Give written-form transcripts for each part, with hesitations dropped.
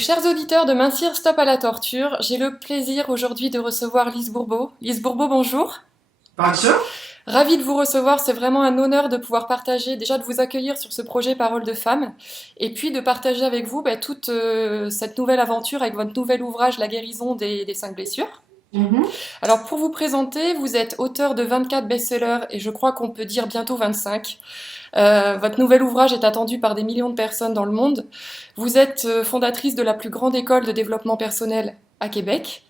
Chers auditeurs de Mincir Stop à la torture, j'ai le plaisir aujourd'hui de recevoir Lise Bourbeau. Lise Bourbeau, bonjour. Bonjour. Ravie de vous recevoir, c'est vraiment un honneur de pouvoir partager, déjà de vous accueillir sur ce projet Parole de Femmes, et puis de partager avec vous toute cette nouvelle aventure avec votre nouvel ouvrage La guérison des 5 blessures. Mhm. Alors pour vous présenter, vous êtes auteur de 24 best-sellers et je crois qu'on peut dire bientôt 25. Votre nouvel ouvrage est attendu par des millions de personnes dans le monde. Vous êtes fondatrice de la plus grande école de développement personnel à Québec.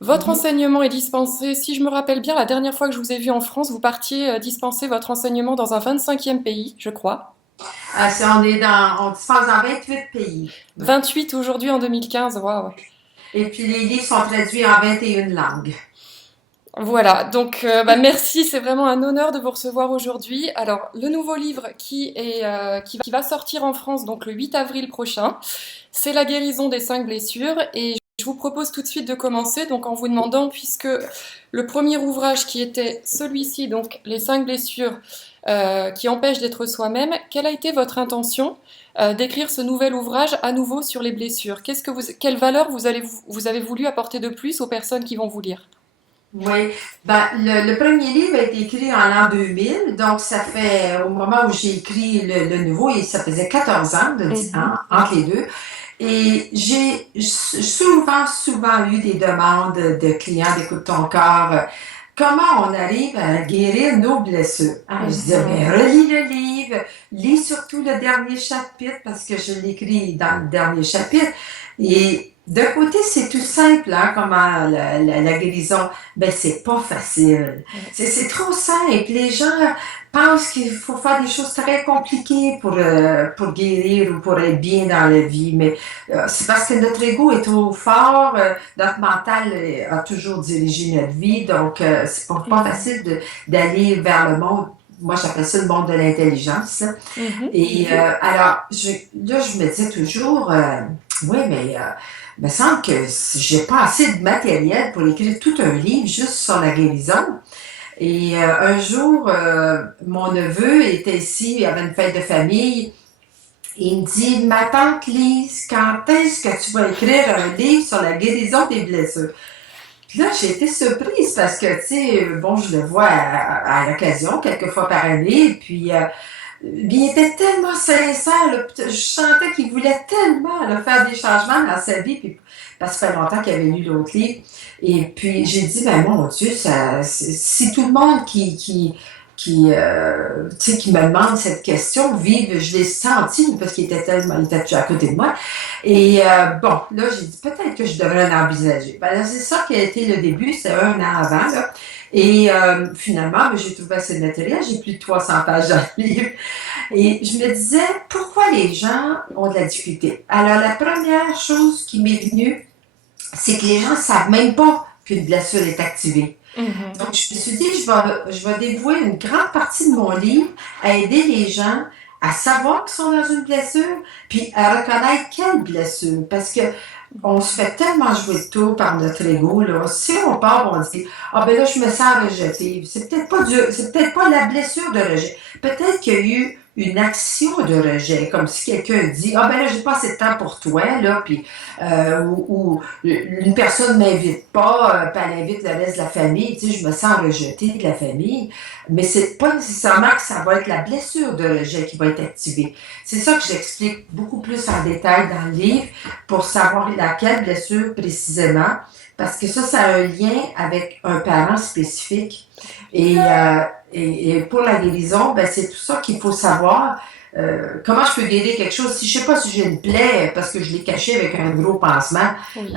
Votre Mhm. enseignement est dispensé, si je me rappelle bien, la dernière fois que je vous ai vu en France, vous partiez dispenser votre enseignement dans un 25e pays, je crois. On dispense dans 28 pays. Ouais. 28 aujourd'hui en 2015, waouh. Et puis les livres sont traduits en 21 langues. Voilà, donc merci, c'est vraiment un honneur de vous recevoir aujourd'hui. Alors, le nouveau livre qui va sortir en France donc le 8 avril prochain, c'est La guérison des 5 blessures et je vous propose tout de suite de commencer donc en vous demandant puisque le premier ouvrage qui était celui-ci donc Les 5 blessures qui empêchent d'être soi-même, quelle a été votre intention d'écrire ce nouvel ouvrage à nouveau sur les blessures? Quelle valeur vous avez voulu apporter de plus aux personnes qui vont vous lire? Oui. Le premier livre a été écrit en l'an 2000, donc ça fait, au moment où j'ai écrit le nouveau, et ça faisait 14 ans, de 10 ans, Mhm. entre les deux. Et j'ai souvent eu des demandes de clients d'Écoute ton corps. Comment on arrive à guérir nos blessures? Ah, je disais, Mhm. ben, relis le livre, lis surtout le dernier chapitre parce que je l'écris dans le dernier chapitre. Et d'un côté, c'est tout simple, hein, comment la guérison, ben, c'est pas facile. Ouais. C'est trop simple. Les gens pensent qu'il faut faire des choses très compliquées pour guérir ou pour être bien dans la vie, mais c'est parce que notre ego est trop fort, notre mental a toujours dirigé notre vie, donc c'est pas Mhm. facile d'aller vers le monde. Moi, j'appelle ça le monde de l'intelligence. Mhm. Et alors, là, je me disais toujours, oui, mais il me semble que j'ai pas assez de matériel pour écrire tout un livre juste sur la guérison. Et un jour, mon neveu était ici, il y avait une fête de famille. Il me dit, ma tante Lise, quand est-ce que tu vas écrire un livre sur la guérison des blessures? Puis là, j'ai été surprise parce que, tu sais, bon, je le vois à l'occasion, quelques fois par année, puis il était tellement sincère, là, je sentais qu'il voulait tellement là, faire des changements dans sa vie, puis parce que ça fait longtemps qu'il avait lu l'autre livre. Et puis j'ai dit, ben mon Dieu, si tout le monde tu sais, qui me demande cette question, vive, je l'ai senti parce qu'il était tellement, il était à côté de moi. Et bon, là, j'ai dit peut-être que je devrais l'envisager. Ben, là, c'est ça qui a été le début, c'est un an avant, là. Et finalement, ben, j'ai trouvé assez de matériel, j'ai plus de 300 pages dans le livre. Et je me disais, pourquoi les gens ont de la difficulté? Alors, la première chose qui m'est venue, c'est que les gens ne savent même pas qu'une blessure est activée. Mhm. Donc, je me suis dit, je vais dévouer une grande partie de mon livre à aider les gens à savoir qu'ils sont dans une blessure, puis à reconnaître quelle blessure. Parce que on se fait tellement jouer de tour par notre ego, là. Si on part, on dit, ah ben là, je me sens rejetée. C'est peut-être pas la blessure de rejet. Peut-être qu'il y a eu une action de rejet, comme si quelqu'un dit, ah ben là, j'ai pas assez de temps pour toi, là, puis, ou une personne m'invite pas, puis elle invite le reste de la famille, tu sais, je me sens rejetée de la famille. Mais c'est pas nécessairement que ça va être la blessure de rejet qui va être activée. C'est ça que j'explique beaucoup plus en détail dans le livre pour savoir laquelle blessure précisément, parce que ça a un lien avec un parent spécifique. Et pour la guérison, ben, c'est tout ça qu'il faut savoir. Comment je peux guérir quelque chose? Si je sais pas si j'ai une plaie parce que je l'ai cachée avec un gros pansement, Oui.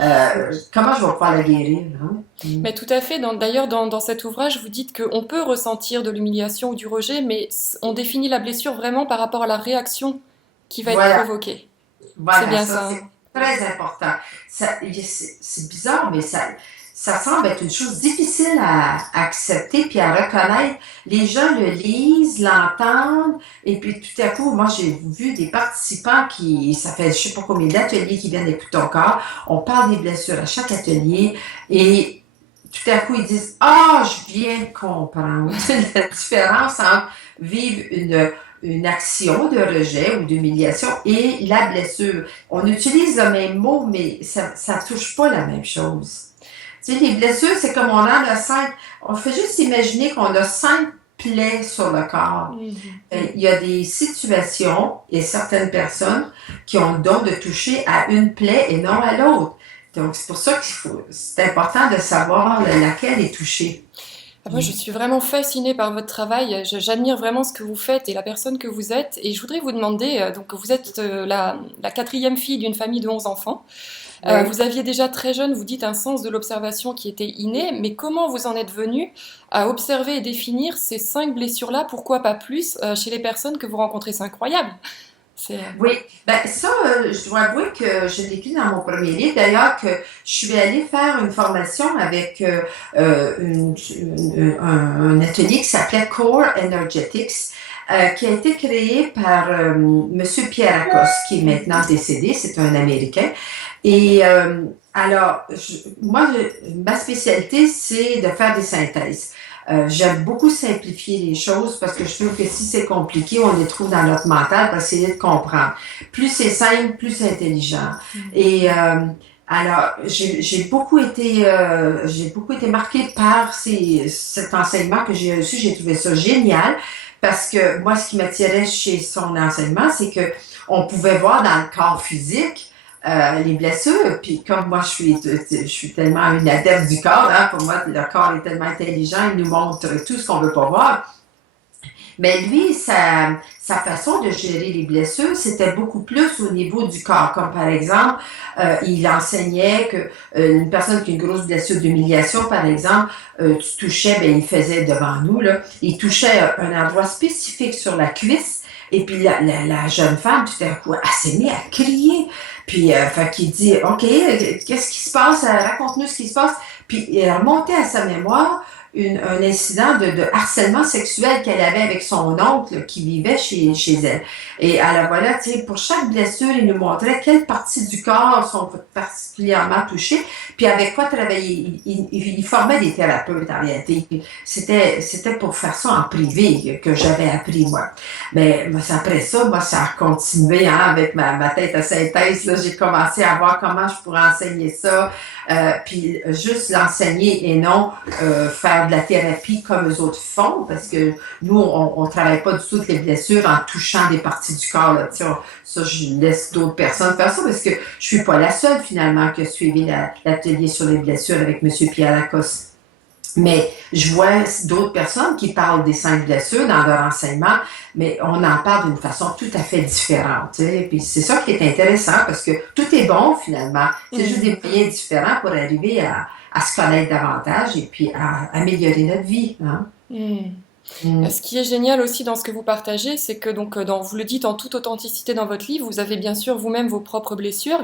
comment je vais pouvoir la guérir? Hein? Mais tout à fait. D'ailleurs, dans cet ouvrage, vous dites qu'on peut ressentir de l'humiliation ou du rejet, mais on définit la blessure vraiment par rapport à la réaction qui va être Voilà, provoquée. C'est voilà, bien ça ça, c'est hein. très important. C'est bizarre, mais ça semble être une chose difficile à accepter puis à reconnaître. Les gens le lisent, l'entendent, et puis tout à coup, moi j'ai vu des participants ça fait je sais pas combien d'ateliers qui viennent écouter ton corps. On parle des blessures à chaque atelier, et tout à coup, ils disent, ah, je viens de comprendre. La différence entre vivre une action de rejet ou d'humiliation et la blessure. On utilise le même mot, mais ça touche pas la même chose. Tu sais, les blessures, c'est comme on en a cinq. On fait juste imaginer qu'on a cinq plaies sur le corps. Il y a des situations et certaines personnes qui ont le don de toucher à une plaie et non à l'autre. Donc, c'est pour ça c'est important de savoir laquelle est touchée. Moi, je suis vraiment fascinée par votre travail. J'admire vraiment ce que vous faites et la personne que vous êtes. Et je voudrais vous demander, donc vous êtes la quatrième fille d'une famille de 11 enfants. Oui. Vous aviez déjà très jeune, vous dites, un sens de l'observation qui était inné, mais comment vous en êtes venu à observer et définir ces 5 blessures-là, pourquoi pas plus, chez les personnes que vous rencontrez? C'est incroyable. C'est... Oui, ben ça, je dois avouer que je l'ai écrit dans mon premier livre. D'ailleurs, que je suis allée faire une formation avec un atelier qui s'appelait Core Energetics, qui a été créé par Monsieur Pierre Lacoste, qui est maintenant décédé. C'est un Américain. Et alors, ma spécialité, c'est de faire des synthèses. J'aime beaucoup simplifier les choses parce que je trouve que si c'est compliqué, on les trouve dans notre mental pour essayer de comprendre. Plus c'est simple, plus c'est intelligent. Et alors, j'ai beaucoup été marquée par cet enseignement que j'ai reçu. J'ai trouvé ça génial parce que moi, ce qui m'attirait chez son enseignement, c'est que on pouvait voir dans le corps physique les blessures. Puis comme moi, je suis tellement une adepte du corps, hein, pour moi, le corps est tellement intelligent, il nous montre tout ce qu'on veut pas voir. Mais lui, sa façon de gérer les blessures, c'était beaucoup plus au niveau du corps. Comme par exemple, il enseignait que une personne qui a une grosse blessure d'humiliation, par exemple, tu touchais, ben il faisait devant nous, là, il touchait un endroit spécifique sur la cuisse. Et puis la jeune femme, tout à coup, elle s'est mise à crier. Puis, fait qu'il dit, OK, qu'est-ce qui se passe? Raconte-nous ce qui se passe. Puis, il a remonté à sa mémoire un incident de harcèlement sexuel qu'elle avait avec son oncle qui vivait chez elle. Et alors voilà, tu sais, pour chaque blessure, il nous montrait quelles parties du corps sont particulièrement touchées, puis avec quoi travailler. Il formait des thérapeutes en réalité. C'était pour faire ça en privé que j'avais appris, moi. Mais après ça, moi, ça a continué hein, avec ma tête à synthèse. Là, j'ai commencé à voir comment je pourrais enseigner ça. Puis juste l'enseigner et non faire de la thérapie comme eux autres font, parce que nous, on travaille pas du tout toutes les blessures en touchant des parties du corps. Là. Ça, je laisse d'autres personnes faire ça, parce que je suis pas la seule, finalement, qui a suivi l'atelier sur les blessures avec M. Pierre Lacoste. Mais je vois d'autres personnes qui parlent des 5 blessures dans leur enseignement, mais on en parle d'une façon tout à fait différente. Tu sais. Puis c'est ça qui est intéressant parce que tout est bon finalement. C'est juste des moyens différents pour arriver à se connaître davantage et puis à améliorer notre vie. Hein? Ce qui est génial aussi dans ce que vous partagez, c'est que donc vous le dites en toute authenticité dans votre livre, vous avez bien sûr vous-même vos propres blessures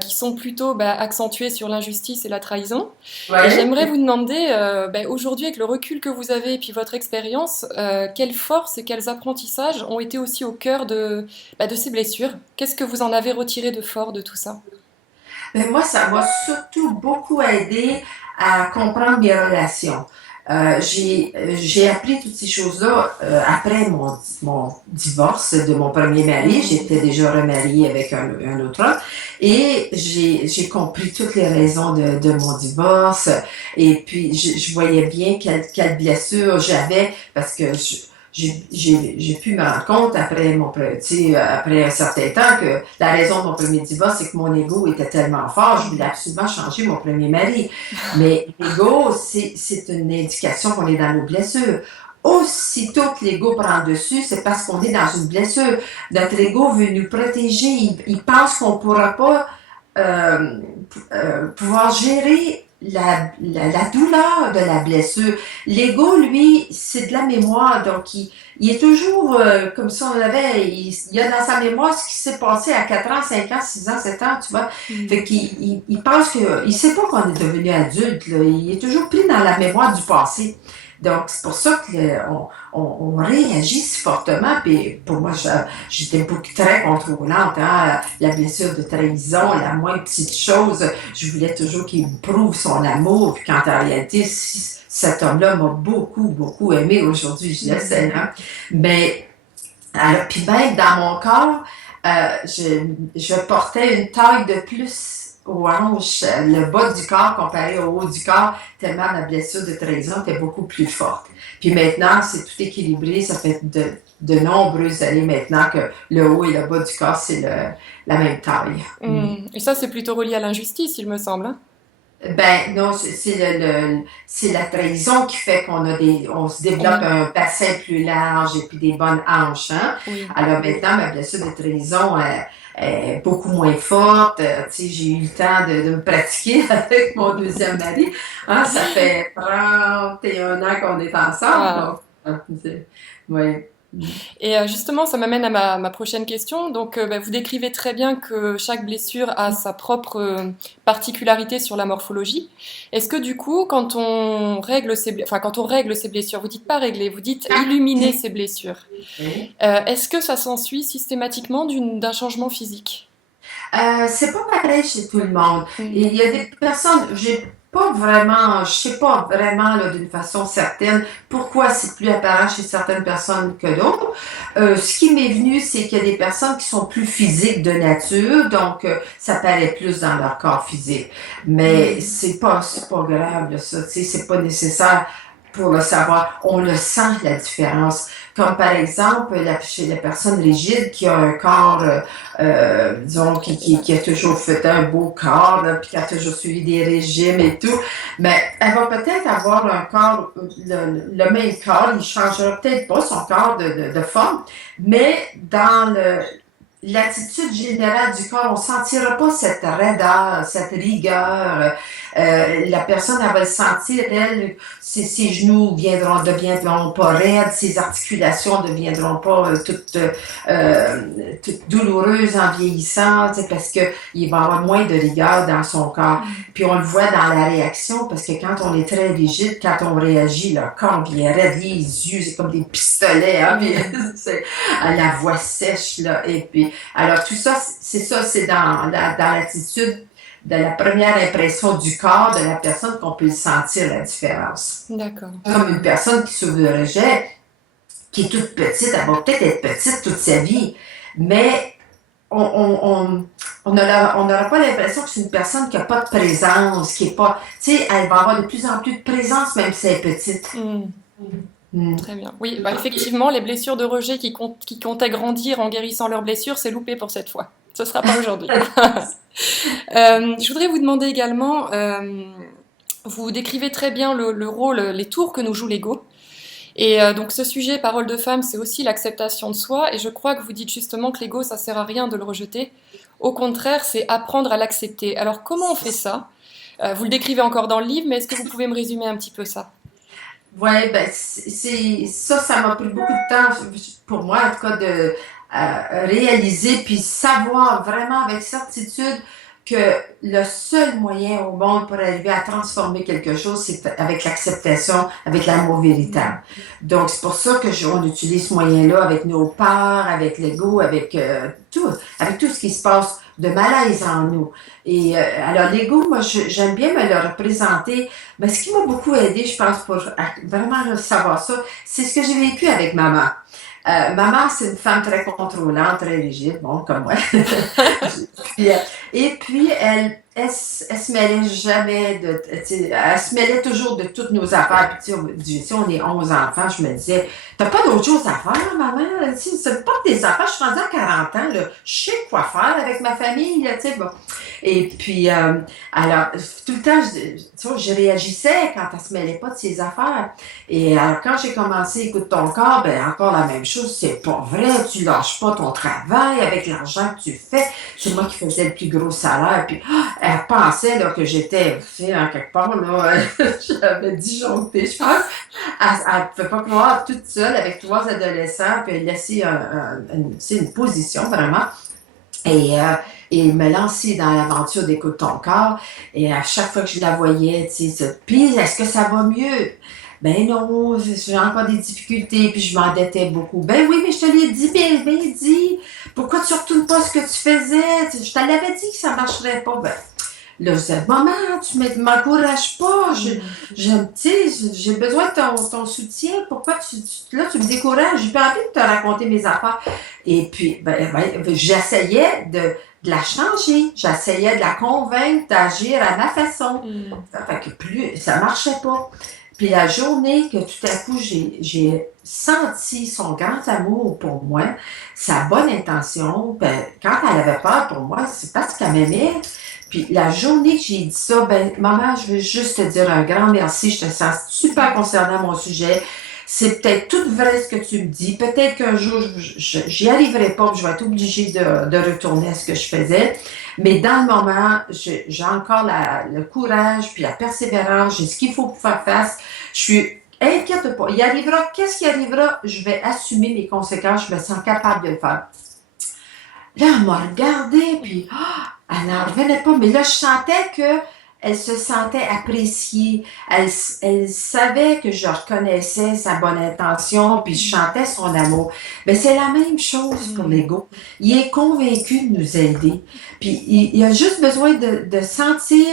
qui sont plutôt accentuées sur l'injustice et la trahison. Ouais. Et j'aimerais vous demander aujourd'hui avec le recul que vous avez et puis votre expérience, quelles forces et quels apprentissages ont été aussi au cœur de ces blessures? Qu'est-ce que vous en avez retiré de fort de tout ça? Ben, moi, ça m'a surtout beaucoup aidé à comprendre mes relations. J'ai appris toutes ces choses-là après mon divorce de mon premier mari. J'étais déjà remariée avec un autre homme et j'ai compris toutes les raisons de mon divorce et puis je voyais bien quelle blessure j'avais parce que j'ai pu me rendre compte après un certain temps que la raison de mon premier divorce, c'est que mon ego était tellement fort, je voulais absolument changer mon premier mari. Mais l'ego, c'est une indication qu'on est dans nos blessures. Aussitôt que l'ego prend le dessus, c'est parce qu'on est dans une blessure. Notre ego veut nous protéger. Il pense qu'on ne pourra pas pouvoir gérer la douleur de la blessure. L'ego, lui, c'est de la mémoire, donc il est toujours comme si on avait, il a dans sa mémoire ce qui s'est passé à 4 ans, 5 ans, 6 ans, 7 ans, tu vois. Fait qu'il il pense il sait pas qu'on est devenu adulte, là. Il est toujours pris dans la mémoire du passé. Donc, c'est pour ça qu'on réagit si fortement. Puis pour moi, j'étais très contrôlante. Hein? La blessure de trahison, la moindre petite chose, je voulais toujours qu'il me prouve son amour. Puis quand en réalité, cet homme-là m'a beaucoup, beaucoup aimé aujourd'hui, je le sais. Hein? Mais Alors, puis même dans mon corps, je portais une taille de plus aux hanches, le bas du corps comparé au haut du corps, tellement ma blessure de trahison était beaucoup plus forte. Puis maintenant, c'est tout équilibré, ça fait de nombreuses années maintenant que le haut et le bas du corps, c'est la même taille. Mm. Et ça, c'est plutôt relié à l'injustice, il me semble, hein. Ben non, c'est la trahison qui fait on se développe Oui, un bassin plus large et puis des bonnes hanches, hein. oui. Alors maintenant, ma blessure de trahison est beaucoup moins forte. Tu sais, j'ai eu le temps de me pratiquer avec mon deuxième mari. Hein, ça fait 31 ans qu'on est ensemble, Ah. donc, ouais. Et justement, ça m'amène à ma prochaine question. Donc, bah, vous décrivez très bien que chaque blessure a sa propre particularité sur la morphologie. Est-ce que du coup, quand on règle ces blessures, vous dites pas régler, vous dites illuminer ces blessures. Oui. Est-ce que ça s'ensuit systématiquement d'un changement physique? C'est pas pareil chez tout le monde. Hmm. Il y a des personnes, je sais pas vraiment là, d'une façon certaine pourquoi c'est plus apparent chez certaines personnes que d'autres. Ce qui m'est venu, c'est qu'il y a des personnes qui sont plus physiques de nature, donc ça paraît plus dans leur corps physique. Mais Hmm. c'est pas grave, là, ça, tu sais, c'est pas nécessaire pour le savoir. On le sent, la différence. Comme par exemple, chez la personne rigide qui a un corps, disons, qui a toujours fait un beau corps, là, puis qui a toujours suivi des régimes et tout, mais elle va peut-être avoir un corps, le même corps, il changera peut-être pas son corps de forme, mais dans l'attitude générale du corps, on sentira pas cette raideur, cette rigueur. La personne, elle va le sentir, elle, ses genoux deviendront pas raides, ses articulations deviendront pas toutes douloureuses en vieillissant, parce que il va avoir moins de rigueur dans son corps. Puis on le voit dans la réaction, parce que quand on est très rigide, quand on réagit, le corps vient raide, les yeux, c'est comme des pistolets, hein, puis Hmm. c'est la voix sèche, là, et puis alors, tout ça, c'est dans l'attitude de la première impression du corps de la personne qu'on peut sentir la différence. D'accord. Comme une personne qui souffre de rejet, qui est toute petite, elle va peut-être être petite toute sa vie, mais on n'aura pas l'impression que c'est une personne qui n'a pas de présence, qui est pas, tu sais, elle va avoir de plus en plus de présence même si elle est petite. Hmm. Mm. Très bien. Oui, bah, effectivement, les blessures de rejet qui comptaient grandir en guérissant leurs blessures, c'est loupé pour cette fois. Ce sera pas aujourd'hui. Je voudrais vous demander également, vous décrivez très bien le rôle, les tours que nous joue l'ego. Et donc ce sujet, parole de femme, c'est aussi l'acceptation de soi. Et je crois que vous dites justement que l'ego, ça sert à rien de le rejeter. Au contraire, c'est apprendre à l'accepter. Alors comment on fait ça? Vous le décrivez encore dans le livre, mais est-ce que vous pouvez me résumer un petit peu ça? Ouais, ben ça m'a pris beaucoup de temps pour moi, en tout cas, de réaliser puis savoir vraiment avec certitude que le seul moyen au monde pour arriver à transformer quelque chose, c'est avec l'acceptation, avec l'amour véritable. Donc, c'est pour ça que on utilise ce moyen-là avec nos peurs, avec l'ego, avec tout ce qui se passe de malaise en nous. Et alors, l'ego, moi, j'aime bien me le représenter. Mais ce qui m'a beaucoup aidé, je pense, pour vraiment savoir ça, c'est ce que j'ai vécu avec maman. Maman, c'est une femme très contrôlante, très rigide, bon, comme moi. Puis, et puis, elle se mêlait jamais elle se mêlait toujours de toutes nos affaires. Puis, tu sais, on est 11 enfants, je me disais, t'as pas d'autre chose à faire, maman? Tu sais, c'est pas que des affaires, je suis rendue à 40 ans, là, je sais quoi faire avec ma famille, là, tu sais, bon. Et puis, alors, tout le temps, tu vois, je réagissais quand elle se mêlait pas de ses affaires. Et alors, quand j'ai commencé Écoute ton corps, ben encore la même chose, c'est pas vrai, tu lâches pas ton travail avec l'argent que tu fais. C'est moi qui faisais le plus gros salaire. Puis, elle pensait là, que j'étais, tu sais, en quelque part, là, j'avais disjoncté, je pense. Elle ne pouvait pas croire toute seule avec 3 adolescents, puis elle laissait tu sais, une position vraiment. Et, euh, et me lancer dans l'aventure d'Écoute ton corps. Et à chaque fois que je la voyais, tu sais, puis est-ce que ça va mieux? Ben non, j'ai encore des difficultés, puis je m'endettais beaucoup. Ben oui, mais je te l'ai dit, bien dit. Pourquoi tu retournes pas ce que tu faisais? Je te l'avais dit que ça marcherait pas. Ben, Là, je disais, maman, tu ne m'encourages pas. Tu sais, j'ai besoin de ton soutien. Pourquoi là, tu me décourages? J'ai pas envie de te raconter mes affaires. Et puis, j'essayais de la changer. J'essayais de la convaincre d'agir à ma façon. Fait que ça marchait pas. Puis la journée que tout à coup, j'ai senti son grand amour pour moi, sa bonne intention, ben, quand elle avait peur pour moi, c'est parce qu'elle m'aimait. Puis la journée que j'ai dit ça, ben, maman, je veux juste te dire un grand merci, je te sens super concernée à mon sujet. C'est peut-être tout vrai ce que tu me dis. Peut-être qu'un jour, j'y arriverai pas, puis je vais être obligée de retourner à ce que je faisais. Mais dans le moment, j'ai encore le courage, puis la persévérance, j'ai ce qu'il faut pour faire face. Je suis inquiète pas. Il arrivera, qu'est-ce qui arrivera? Je vais assumer mes conséquences, je me sens capable de le faire. Là, elle m'a regardée, puis elle n'en revenait pas. Mais là, je sentais qu'elle se sentait appréciée. Elle savait que je reconnaissais sa bonne intention, puis je chantais son amour. Mais c'est la même chose pour l'ego. Il est convaincu de nous aider. Puis il a juste besoin de sentir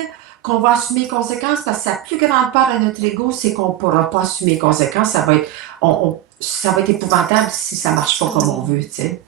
qu'on va assumer les conséquences, parce que sa plus grande part à notre ego, c'est qu'on ne pourra pas assumer les conséquences. Ça va être épouvantable si ça ne marche pas comme on veut, tu sais.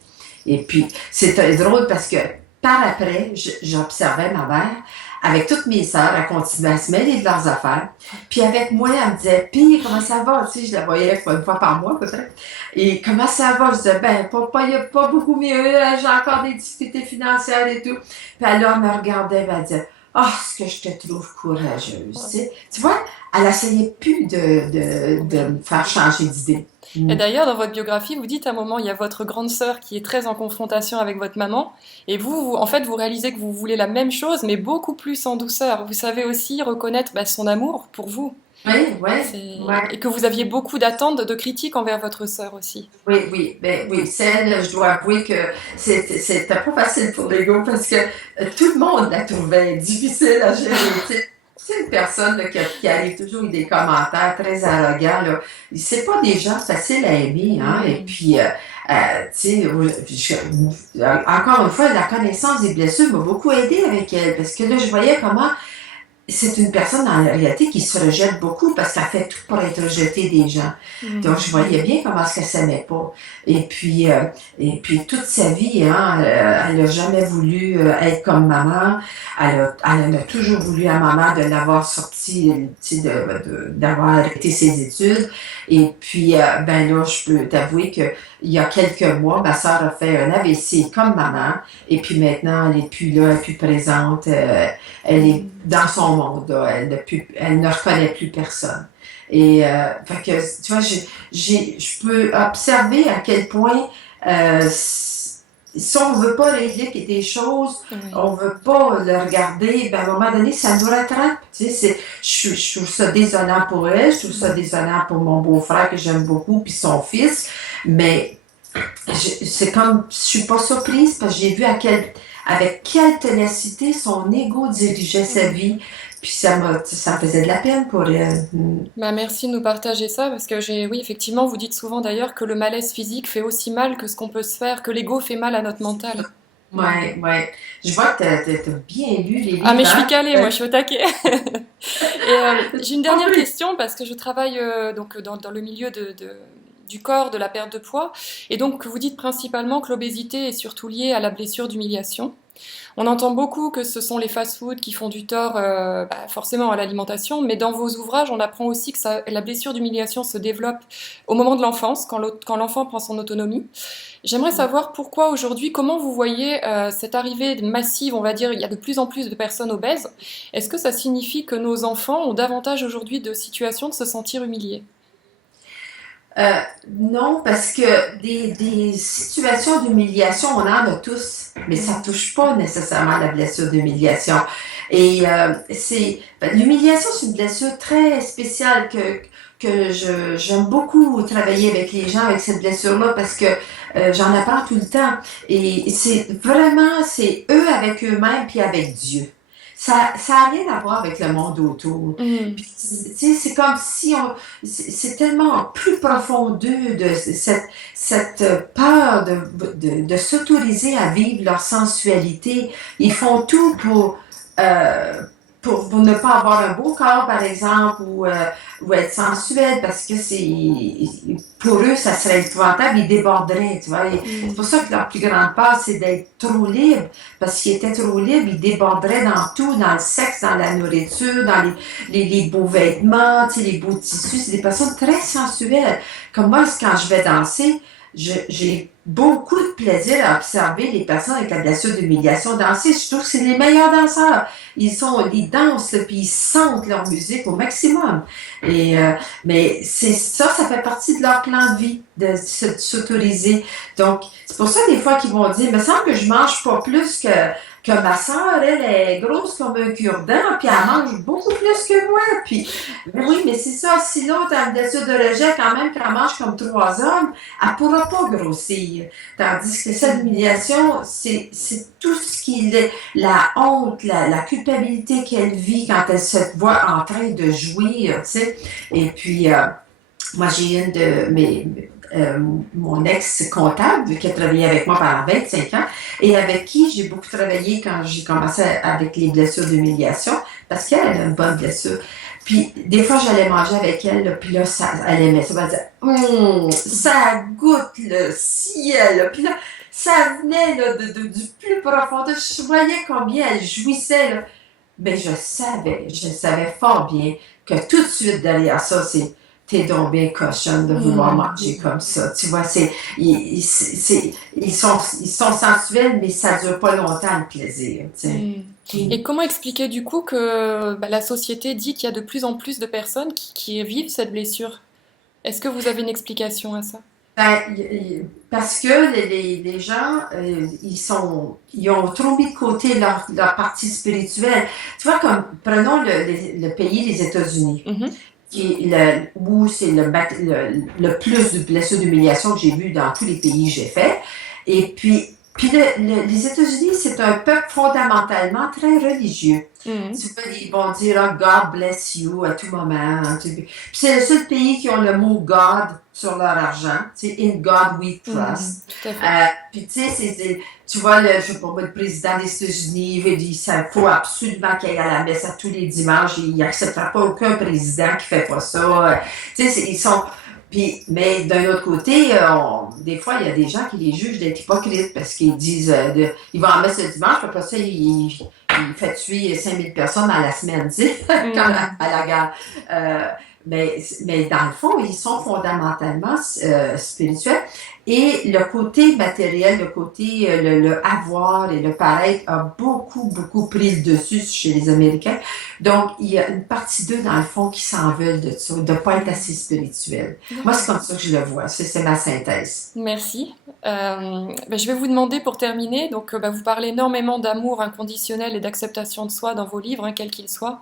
Et puis, c'était drôle parce que par après, j'observais ma mère avec toutes mes sœurs, elle continuait à se mêler de leurs affaires. Puis avec moi, elle me disait, puis comment ça va? Tu sais, je la voyais une fois par mois peut-être. Et comment ça va? Je disais, ben, il n'y a pas beaucoup mieux, j'ai encore des difficultés financières et tout. Puis elle me regardait, elle me disait, ah, ce que je te trouve courageuse. Tu vois, elle essayait plus de me faire changer d'idée. Et d'ailleurs, dans votre biographie, vous dites à un moment, il y a votre grande sœur qui est très en confrontation avec votre maman, et en fait, vous réalisez que vous voulez la même chose, mais beaucoup plus en douceur. Vous savez aussi reconnaître son amour pour vous. Oui, oui, oui. Et que vous aviez beaucoup d'attentes, de critiques envers votre sœur aussi. Oui, oui, ben oui, celle, je dois avouer que c'était pas facile pour l'ego parce que tout le monde la trouvait difficile à gérer. C'est une personne là, qui arrive toujours avec des commentaires très arrogants. Là. C'est pas des gens faciles à aimer. Hein? Et puis, tu sais, encore une fois, la connaissance des blessures m'a beaucoup aidé avec elle parce que là, je voyais comment c'est une personne en réalité qui se rejette beaucoup parce qu'elle fait tout pour être rejetée des gens. Donc, je voyais bien comment est-ce qu'elle s'aimait pas. Et puis toute sa vie, hein, elle n'a jamais voulu être comme maman. Elle en a toujours voulu à maman de l'avoir sortie, d'avoir arrêté ses études. Et puis, ben là, je peux t'avouer que il y a quelques mois, ma sœur a fait un AVC comme maman. Et puis maintenant, elle n'est plus là, elle n'est plus présente. Elle est dans son monde, là. Elle ne reconnaît plus personne. Et fait que, tu vois, je peux observer à quel point si on ne veut pas régler des choses, on ne veut pas le regarder, ben à un moment donné, ça nous rattrape. Tu sais, je trouve ça désolant pour elle, je trouve ça désolant pour mon beau-frère que j'aime beaucoup, puis son fils, mais c'est comme, je suis pas surprise parce que j'ai vu avec quelle ténacité son ego dirigeait sa vie. Puis ça me faisait de la peine pour elle. Merci de nous partager ça, parce que oui, effectivement, vous dites souvent d'ailleurs que le malaise physique fait aussi mal que ce qu'on peut se faire, que l'ego fait mal à notre mental. Ouais, ouais. Je vois que t'as bien lu les livres. Ah, mais je suis calée, moi, je suis au taquet. Et j'ai une dernière question, parce que je travaille donc dans le milieu du corps, de la perte de poids. Et donc, vous dites principalement que l'obésité est surtout liée à la blessure d'humiliation. On entend beaucoup que ce sont les fast-foods qui font du tort forcément à l'alimentation, mais dans vos ouvrages, on apprend aussi que la blessure d'humiliation se développe au moment de l'enfance, quand l'enfant prend son autonomie. J'aimerais savoir pourquoi aujourd'hui, comment vous voyez cette arrivée massive, on va dire, il y a de plus en plus de personnes obèses. Est-ce que ça signifie que nos enfants ont davantage aujourd'hui de situations de se sentir humiliés ? Non, parce que des situations d'humiliation, on en a tous, mais ça touche pas nécessairement la blessure d'humiliation. Et l'humiliation, c'est une blessure très spéciale que j'aime beaucoup travailler avec les gens avec cette blessure-là parce que j'en apprends tout le temps. Et c'est eux avec eux-mêmes puis avec Dieu. Ça a rien à voir avec le monde autour. Puis, tu sais, c'est comme si c'est tellement plus profond d'eux de cette peur de s'autoriser à vivre leur sensualité. Ils font tout euh, pour ne pas avoir un beau corps, par exemple, ou être sensuel, parce que pour eux, ça serait épouvantable, ils déborderaient, tu vois. Et c'est pour Mm. ça que leur plus grande peur, c'est d'être trop libre, parce qu'ils étaient trop libres, ils déborderaient dans tout, dans le sexe, dans la nourriture, dans les beaux vêtements, tu sais, les beaux tissus. C'est des personnes très sensuelles. Comme moi, quand je vais danser, j'ai beaucoup de plaisir à observer les personnes avec la blessure d'humiliation danser. Je trouve que c'est les meilleurs danseurs. Ils dansent, là, puis ils sentent leur musique au maximum. Mais ça fait partie de leur plan de vie, de s'autoriser. Donc, c'est pour ça, des fois, qu'ils vont dire, il me semble que je mange pas plus que ma sœur, elle est grosse comme un cure-dent, puis elle mange beaucoup plus que moi. Puis, oui, mais c'est ça. Si l'autre a une blessure de rejet, quand même, qu'elle mange comme 3 hommes, elle pourra pas grossir. Tandis que cette humiliation, c'est tout ce qui est la honte, la culpabilité qu'elle vit quand elle se voit en train de jouir, tu sais. Et puis, moi, j'ai une de euh, mon ex-comptable qui a travaillé avec moi pendant 25 ans et avec qui j'ai beaucoup travaillé quand j'ai commencé avec les blessures d'humiliation parce qu'elle a une bonne blessure. Puis, des fois, j'allais manger avec elle, là, puis là, elle aimait ça. Elle disait, ça goûte le ciel. Là. Puis là, ça venait là, du plus profond. Je voyais combien elle jouissait. Là. Mais je savais fort bien que tout de suite derrière ça, t'es donc bien cochonne de vouloir Mm. manger comme ça. Tu vois, ils sont sensuels, mais ça dure pas longtemps le plaisir. Tu sais. Mm. Et comment expliquer du coup que la société dit qu'il y a de plus en plus de personnes qui vivent cette blessure? Est-ce que vous avez une explication à ça? Ben, parce que les gens, ils ont trop mis de côté leur partie spirituelle. Tu vois, comme, prenons le pays, les États-Unis, Mhm. où c'est le plus de blessures d'humiliation que j'ai vu dans tous les pays que j'ai fait. Et puis les États-Unis, c'est un peuple fondamentalement très religieux. Mhm. Tu vois, ils vont dire oh, God bless you à tout moment. Puis c'est le seul pays qui ont le mot God sur leur argent. C'est In God We Mhm. Trust. Tout à fait. Puis tu sais, tu vois, je sais pas, le président des États-Unis, il dit ça faut absolument qu'il aille à la messe à tous les dimanches. Il n'acceptera pas aucun président qui fait pas ça. Tu sais, ils sont. Puis, mais d'un autre côté, des fois, il y a des gens qui les jugent d'être hypocrites parce qu'ils disent, ils vont en messe le dimanche, puis après ça, il fait tuer 5000 personnes dans la semaine, tu sais, quand Mhm. à la gare. Euh, mais dans le fond, ils sont fondamentalement spirituels. Et le côté matériel, le côté le avoir et le paraître a beaucoup, beaucoup pris le dessus chez les Américains. Donc, il y a une partie d'eux, dans le fond, qui s'en veulent de ça, de ne pas être assez spirituel. Moi, c'est D'accord. comme ça que je le vois. C'est ma synthèse. Merci. Je vais vous demander pour terminer, donc vous parlez énormément d'amour inconditionnel et d'acceptation de soi dans vos livres, hein, quels qu'ils soient.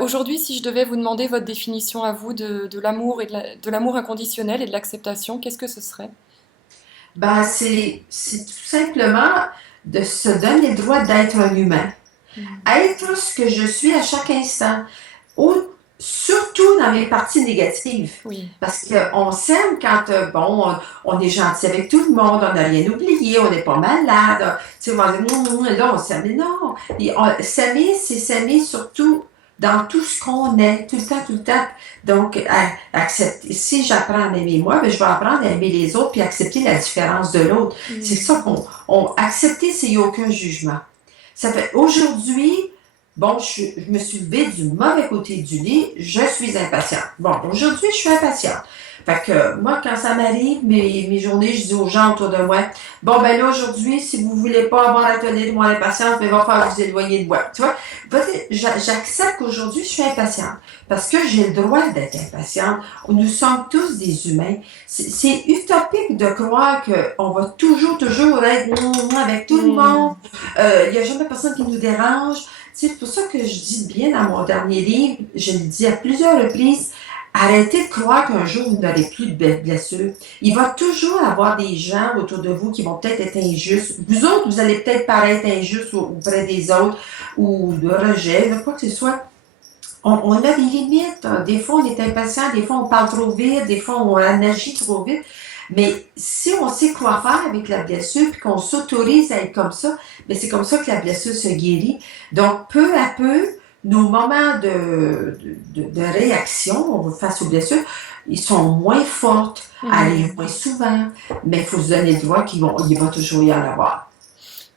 Aujourd'hui, si je devais vous demander votre définition à vous de l'amour et de l'amour inconditionnel et de l'acceptation, qu'est-ce que ce serait? Ben, c'est tout simplement de se donner le droit d'être un humain. Mhm. Être ce que je suis à chaque instant. Au- Surtout dans mes parties négatives. Oui. Parce qu'on s'aime quand, bon, on est gentil avec tout le monde, on n'a rien oublié, on n'est pas malade. Tu sais, on va dire, là, on s'aime. Mais non, s'aimer, c'est s'aimer surtout dans tout ce qu'on est, tout le temps, tout le temps. Donc, accepter. Si j'apprends à m'aimer moi, ben, je vais apprendre à aimer les autres puis accepter la différence de l'autre. C'est Mhm. ça accepter, c'est il n'y a aucun jugement. Ça fait aujourd'hui, bon, je me suis levée du mauvais côté du lit, je suis impatiente. Bon, aujourd'hui, je suis impatiente. Fait que moi, quand ça m'arrive, mes journées, je dis aux gens autour de moi, bon, ben là, aujourd'hui, si vous voulez pas avoir à tenir de mon impatience, mais il va falloir vous éloigner de moi. Tu vois, j'accepte qu'aujourd'hui, je suis impatiente. Parce que j'ai le droit d'être impatiente. Nous sommes tous des humains. C'est utopique de croire qu'on va toujours, toujours être avec tout le monde. Mhm. Il n'y a jamais personne qui nous dérange. C'est pour ça que je dis bien dans mon dernier livre, je le dis à plusieurs reprises, arrêtez de croire qu'un jour vous n'aurez plus de blessures. Il va toujours avoir des gens autour de vous qui vont peut-être être injustes. Vous autres, vous allez peut-être paraître injustes auprès des autres ou de rejet, quoi que ce soit. On a des limites. Des fois, on est impatient, des fois, on parle trop vite, des fois, on agit trop vite. Mais si on sait quoi faire avec la blessure, puis qu'on s'autorise à être comme ça, mais c'est comme ça que la blessure se guérit. Donc, peu à peu, nos moments de réaction face aux blessures, ils sont moins fortes, Mhm. arrivent moins souvent, mais il faut se donner le droit il va toujours y en avoir.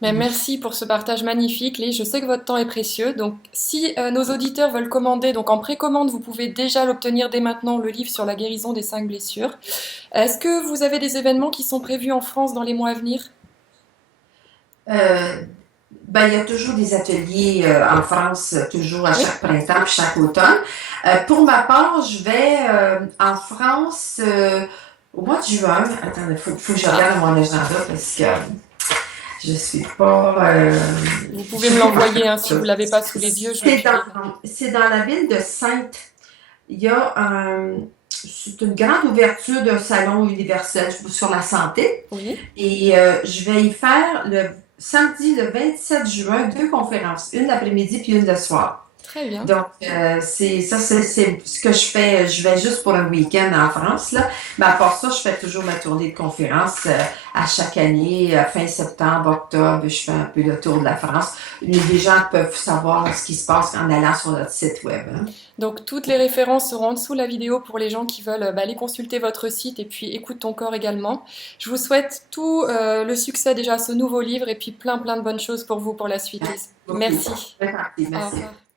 Mais merci pour ce partage magnifique, Lee. Je sais que votre temps est précieux. Donc, si nos auditeurs veulent commander, donc en précommande, vous pouvez déjà l'obtenir dès maintenant, le livre sur la guérison des 5 blessures. Est-ce que vous avez des événements qui sont prévus en France dans les mois à venir? Euh, Ben, il y a toujours des ateliers en France, toujours à Oui. chaque printemps puis chaque automne. Pour ma part, je vais en France au mois de juin. Attends, faut que je Ah, regarde mon agenda parce que vous je pouvez me suis pas l'envoyer, parfaite. hein, si vous l'avez pas sous les yeux, je le C'est dans, publierai. c'est dans la ville de Sainte. Il y a c'est une grande ouverture d'un salon universel sur la santé. Oui. Et je vais y faire le samedi le 27 juin 2 conférences, une l'après-midi puis une le soir. Très bien. Donc, c'est ce que je fais. Je vais juste pour un week-end en France, là. Mais à part ça, je fais toujours ma tournée de conférences à chaque année, fin septembre, octobre. Je fais un peu le tour de la France. Les gens peuvent savoir ce qui se passe en allant sur notre site web, hein. Donc toutes les références seront en dessous de la vidéo pour les gens qui veulent aller consulter votre site et puis Écoute ton corps également. Je vous souhaite tout le succès déjà à ce nouveau livre et puis plein plein de bonnes choses pour vous pour la suite, Merci Lise. beaucoup. Merci. Très gentil. Au Merci. revoir.